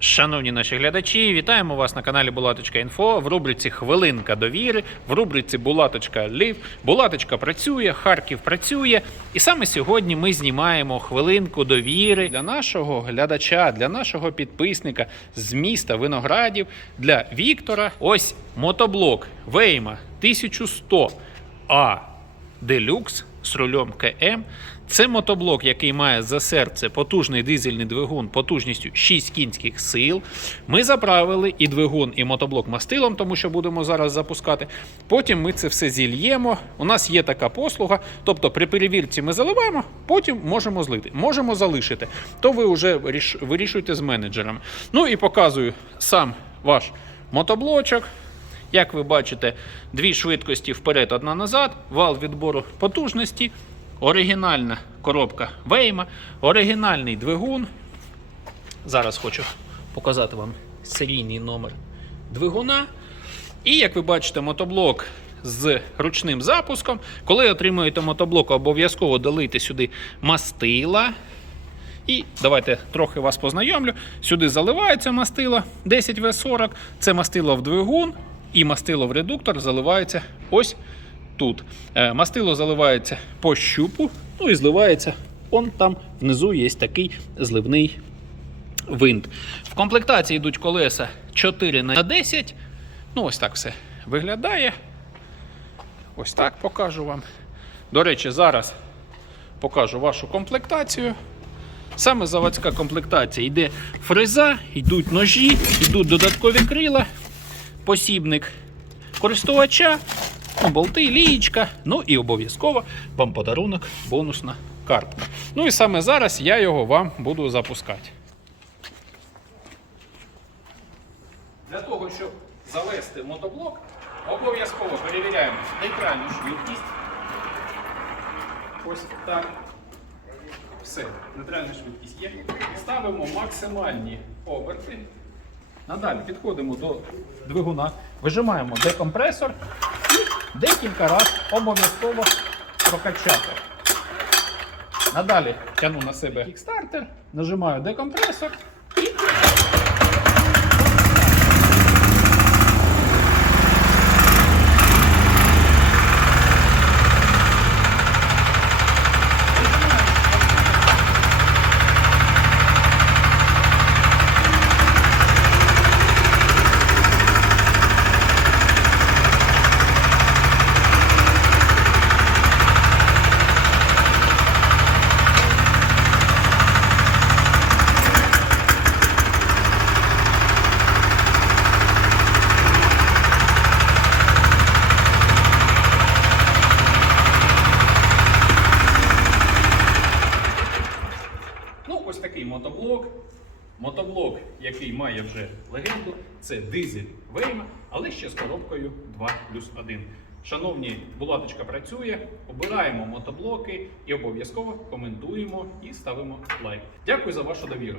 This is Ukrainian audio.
Шановні наші глядачі, вітаємо вас на каналі Булаточка.Інфо в рубриці Хвилинка довіри, в рубриці Булаточка Лів. Булаточка працює, Харків працює. І саме сьогодні ми знімаємо хвилинку довіри для нашого глядача, для нашого підписника з міста Виноградів, для Віктора. Ось мотоблок Вейма 1100 А Делюкс з рулем КМ. Це мотоблок, який має за серце потужний дизельний двигун потужністю 6 кінських сил. Ми заправили і двигун, і мотоблок мастилом, тому що будемо зараз запускати. Потім ми це все зільємо. У нас є така послуга. Тобто при перевірці ми заливаємо, потім можемо злити, можемо залишити. То ви вже вирішуєте з менеджерами. Ну і показую сам ваш мотоблочок. Як ви бачите, дві швидкості вперед, одна назад, вал відбору потужності, оригінальна коробка Вейма, оригінальний двигун. Зараз хочу показати вам серійний номер двигуна. І як ви бачите, мотоблок з ручним запуском. Коли отримуєте мотоблок, обов'язково долийте сюди мастила. І давайте трохи вас познайомлю. Сюди заливається мастило 10В40. Це мастило в двигун і мастило в редуктор заливається ось тут. Е, Мастило заливається по щупу, ну і зливається он там внизу є такий зливний винт. В комплектації йдуть колеса 4 на 10. Ну, ось так все виглядає. Ось так покажу вам. До речі, зараз покажу вашу комплектацію. Саме заводська комплектація йде фреза, йдуть ножі, йдуть додаткові крила, посібник користувача, ну, болти, лієчка, ну і обов'язково вам подарунок, бонусна картка. Ну і саме зараз я його вам буду запускати. Для того, щоб завести мотоблок, обов'язково перевіряємо нейтральну швидкість. Ось так. Все, нейтральна швидкість є. Ставимо максимальні оберти. Надалі підходимо до двигуна, вижимаємо декомпресор і декілька разів обов'язково прокачати. Надалі тяну на себе кікстартер, нажимаю декомпресор Ну, ось такий мотоблок. Мотоблок, який має вже легенду, це дизель Вейма, але ще з коробкою 2 плюс 1. Шановні, булаточка працює, обираємо мотоблоки і обов'язково коментуємо і ставимо лайк. Дякую за вашу довіру.